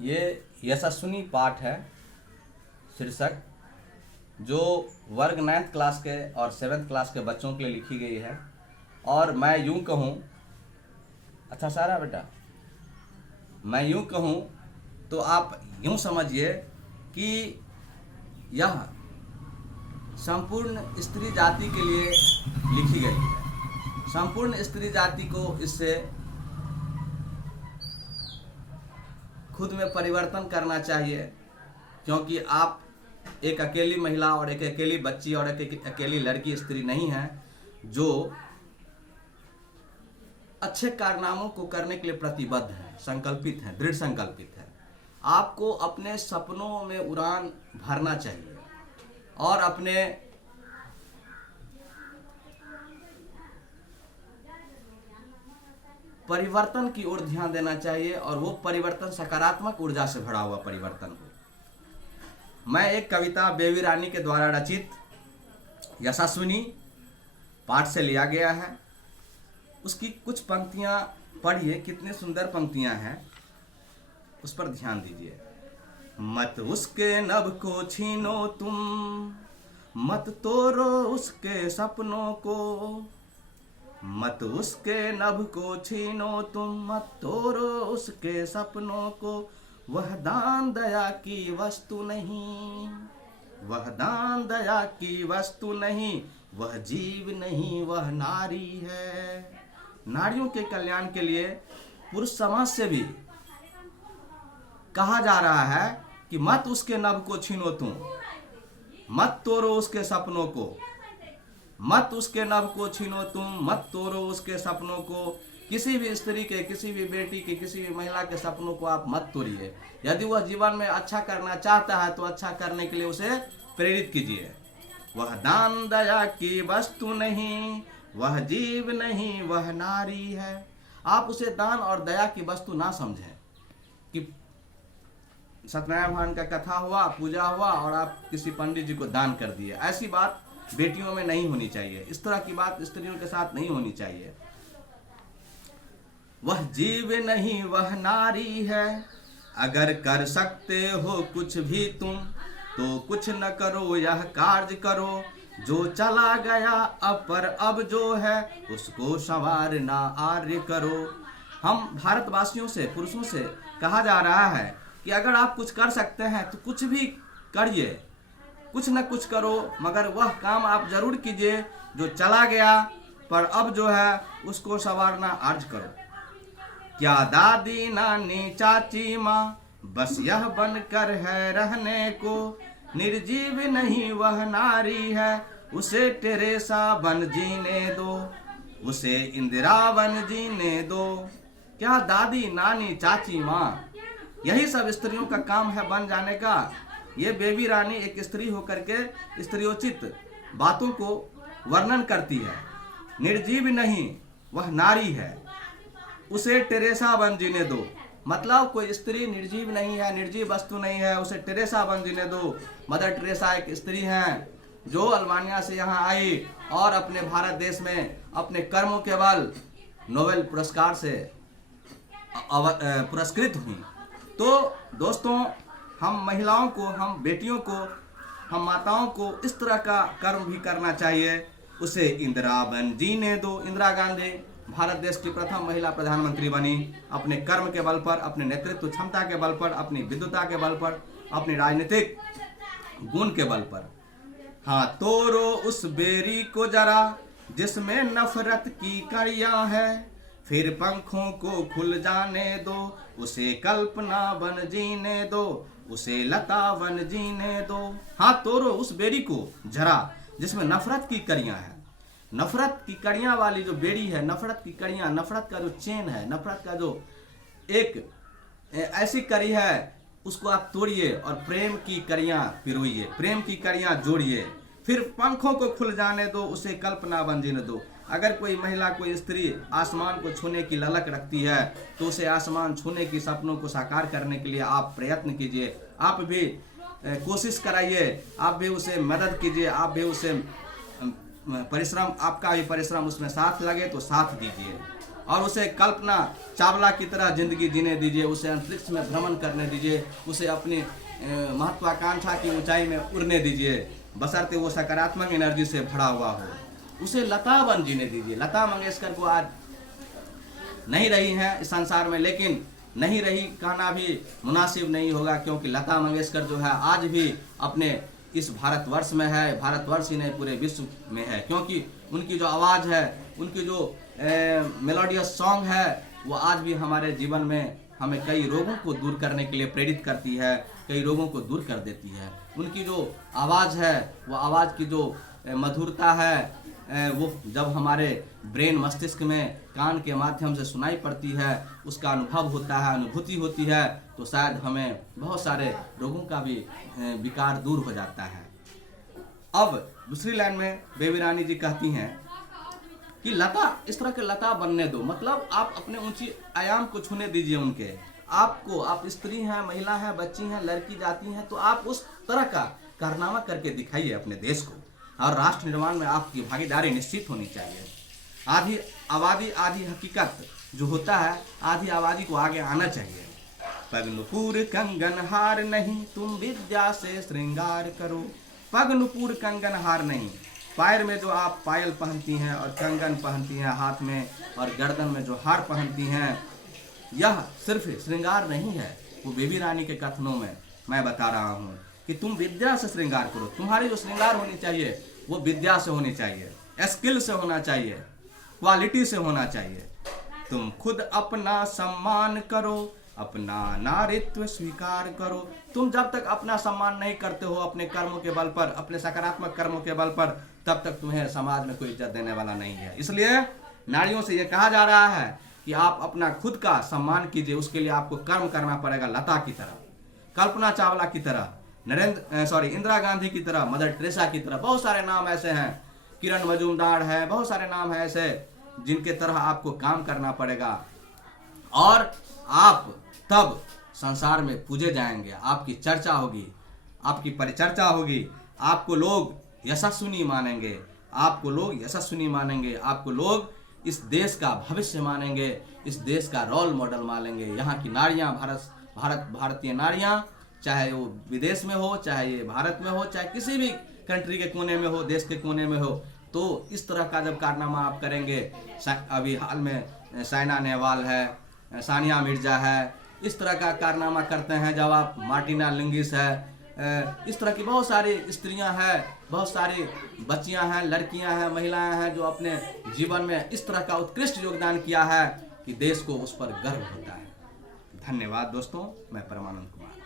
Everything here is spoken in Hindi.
ये यशस्विनी पाठ है शीर्षक, जो वर्ग 9th क्लास के और 7th क्लास के बच्चों के लिए लिखी गई है। और मैं यूं कहूं, अच्छा सारा बेटा, मैं यूं कहूं तो आप यूं समझिए कि यह संपूर्ण स्त्री जाति के लिए लिखी गई है। संपूर्ण स्त्री जाति को इससे खुद में परिवर्तन करना चाहिए, क्योंकि आप एक अकेली महिला और एक अकेली बच्ची और एक अकेली लड़की स्त्री नहीं है जो अच्छे कारनामों को करने के लिए प्रतिबद्ध है, संकल्पित है, दृढ़ संकल्पित है। आपको अपने सपनों में उड़ान भरना चाहिए और अपने परिवर्तन की ओर ध्यान देना चाहिए, और वो परिवर्तन सकारात्मक ऊर्जा से भरा हुआ परिवर्तन हो। मैं एक कविता बेबी रानी के द्वारा रचित यशस्विनी पाठ से लिया गया है, उसकी कुछ पंक्तियां पढ़िए, कितने सुंदर पंक्तियां हैं, उस पर ध्यान दीजिए। मत उसके नभ को छीनो तुम, मत तोड़ो उसके सपनों को, मत उसके नभ को छीनो तुम, मत तोड़ो उसके सपनों को। वह दान दया की वस्तु नहीं, वह दान दया की वस्तु नहीं, वह जीव नहीं, वह नारी है। नारियों के कल्याण के लिए पुरुष समाज से भी कहा जा रहा है कि मत उसके नभ को छीनो तुम, मत तोड़ो उसके सपनों को, मत उसके नभ को छीनो तुम, मत तोड़ो उसके सपनों को। किसी भी स्त्री के, किसी भी बेटी के, किसी भी महिला के सपनों को आप मत तोड़िए। यदि वह जीवन में अच्छा करना चाहता है तो अच्छा करने के लिए उसे प्रेरित कीजिए। वह दान दया की वस्तु नहीं, वह जीव नहीं, वह नारी है। आप उसे दान और दया की वस्तु ना समझें कि सत्यनारायण भगवान का कथा हुआ, पूजा हुआ और आप किसी पंडित जी को दान कर दिए। ऐसी बात बेटियों में नहीं होनी चाहिए, इस तरह की बात स्त्रियों के साथ नहीं होनी चाहिए। वह जीव नहीं, वह नारी है। अगर कर सकते हो कुछ भी तुम तो कुछ न करो, यह कार्य करो। जो चला गया अब पर अब जो है, उसको संवारना आर्य करो। हम भारतवासियों से, पुरुषों से कहा जा रहा है कि अगर आप कुछ कर सकते हैं तो कुछ भी करिए, कुछ न कुछ करो, मगर वह काम आप जरूर कीजिए जो चला गया पर अब जो है उसको संवारना आर्ज करो। क्या दादी नानी चाची माँ, बस यह बनकर है रहने को। निर्जीव नहीं वह नारी है, उसे टेरेसा बन जीने दो, उसे इंदिरा बन जीने दो। क्या दादी नानी चाची माँ, यही सब स्त्रियों का काम है बन जाने का। ये बेबी रानी एक स्त्री होकर के स्त्रियोचित बातों को वर्णन करती है। निर्जीव नहीं वह नारी है, उसे टेरेसा बन जीने दो। मतलब कोई स्त्री निर्जीव नहीं है, निर्जीव वस्तु नहीं है, उसे टेरेसा बन जीने दो। मदर टेरेसा एक स्त्री हैं जो अल्बानिया से यहाँ आई और अपने भारत देश में अपने कर्मों के बल नोबेल पुरस्कार से पुरस्कृत हुई। तो दोस्तों, हम महिलाओं को, हम बेटियों को, हम माताओं को इस तरह का कर्म भी करना चाहिए। उसे इंदिरा बन जीने दो। इंदिरा गांधी भारत देश की प्रथम महिला प्रधानमंत्री बनी, अपने कर्म के बल पर, अपने नेतृत्व क्षमता के बल पर, अपनी विद्वता के बल पर, अपनी राजनीतिक गुण के बल पर। हाँ, तोड़ो उस बेरी को जरा जिसमें नफरत की कड़ियां है, फिर पंखों को खुल जाने दो, उसे कल्पना बन जीने दो, उसे लता बन जीने दो। हाँ, तोड़ो उस बेरी को जरा जिसमें नफरत की कड़ियां हैं। नफरत की कड़ियां वाली जो बेड़ी है, नफरत की कड़ियां, नफरत का जो चेन है, नफरत का जो एक ऐसी कड़ी है, उसको आप तोड़िए और प्रेम की कड़ियां पिरोइए, प्रेम की कड़ियां जोड़िए। फिर पंखों को खुल जाने दो, उसे कल्पना बन जीने दो। अगर कोई महिला, कोई स्त्री आसमान को छूने की ललक रखती है तो उसे आसमान छूने की सपनों को साकार करने के लिए आप प्रयत्न कीजिए। आप भी कोशिश कराइए, आप भी उसे मदद कीजिए, आप भी उसे परिश्रम, आपका भी परिश्रम उसमें साथ लगे तो साथ दीजिए। और उसे कल्पना चावला की तरह जिंदगी जीने दीजिए, उसे अंतरिक्ष में भ्रमण करने दीजिए, उसे अपनी महत्वाकांक्षा की ऊंचाई में उड़ने दीजिए, बशर्ते वो सकारात्मक एनर्जी से भरा हुआ हो। उसे लता बन जीने दीजिए। लता मंगेशकर को आज नहीं रही हैं इस संसार में, लेकिन नहीं रही कहना भी मुनासिब नहीं होगा, क्योंकि लता मंगेशकर जो है आज भी अपने इस भारतवर्ष में है, भारतवर्ष ही नहीं पूरे विश्व में है, क्योंकि उनकी जो आवाज़ है, उनकी जो मेलोडियस सॉन्ग है, वो आज भी हमारे जीवन में हमें कई रोगों को दूर करने के लिए प्रेरित करती है, कई रोगों को दूर कर देती है। उनकी जो आवाज़ है, वो आवाज़ की जो मधुरता है, वो जब हमारे ब्रेन मस्तिष्क में कान के माध्यम से सुनाई पड़ती है, उसका अनुभव होता है, अनुभूति होती है, तो शायद हमें बहुत सारे रोगों का भी विकार दूर हो जाता है। अब दूसरी लाइन में बेबी रानी जी कहती हैं कि लता, इस तरह के लता बनने दो, मतलब आप अपने ऊंची आयाम को छूने दीजिए उनके। आपको, आप स्त्री हैं, महिला हैं, बच्ची हैं, लड़की जाती हैं, तो आप उस तरह का कारनामा करके दिखाइए अपने देश को, और राष्ट्र निर्माण में आपकी भागीदारी निश्चित होनी चाहिए। आधी आबादी आधी हकीकत जो होता है, आधी आबादी को आगे आना चाहिए। पगनुपुर कंगन हार नहीं, तुम विद्या से श्रृंगार करो। पगनुपुर कंगन हार नहीं, पैर में जो आप पायल पहनती हैं और कंगन पहनती हैं हाथ में, और गर्दन में जो हार पहनती हैं, यह सिर्फ श्रृंगार नहीं है। वो बेबी रानी के कथनों में मैं बता रहा हूँ कि तुम विद्या से श्रृंगार करो। तुम्हारी जो श्रृंगार होनी चाहिए वो विद्या से होनी चाहिए, स्किल से होना चाहिए, क्वालिटी से होना चाहिए। तुम खुद अपना सम्मान करो, अपना नारित्व स्वीकार करो। तुम जब तक अपना सम्मान नहीं करते हो अपने कर्मों के बल पर, अपने सकारात्मक कर्मों के बल पर, तब तक तुम्हें समाज में कोई इज्जत देने वाला नहीं है। इसलिए नारियों से यह कहा जा रहा है कि आप अपना खुद का सम्मान कीजिए। उसके लिए आपको कर्म करना पड़ेगा, लता की तरह, कल्पना चावला की तरह, इंदिरा गांधी की तरह, मदर टेरेसा की तरह। बहुत सारे नाम ऐसे हैं, किरण मजूमदार है, बहुत सारे नाम हैं ऐसे जिनके तरह आपको काम करना पड़ेगा, और आप तब संसार में पूजे जाएंगे। आपकी चर्चा होगी, आपकी परिचर्चा होगी, आपको लोग यशस्विनी मानेंगे, आपको लोग यशस्विनी मानेंगे, आपको लोग इस देश का भविष्य मानेंगे, इस देश का रोल मॉडल मानेंगे। यहाँ की नारियाँ, भारतीय नारियाँ, चाहे वो विदेश में हो, चाहे ये भारत में हो, चाहे किसी भी कंट्री के कोने में हो, देश के कोने में हो, तो इस तरह का जब कारनामा आप करेंगे, अभी हाल में साइना नेहवाल है, सानिया मिर्जा है, इस तरह का कारनामा करते हैं जब आप, मार्टिना लिंगिस है, इस तरह की बहुत सारी स्त्रियां हैं, बहुत सारी बच्चियां हैं, लड़कियां हैं, महिलाएं हैं जो अपने जीवन में इस तरह का उत्कृष्ट योगदान किया है कि देश को उस पर गर्व होता है। धन्यवाद दोस्तों, मैं परमानंद कुमार।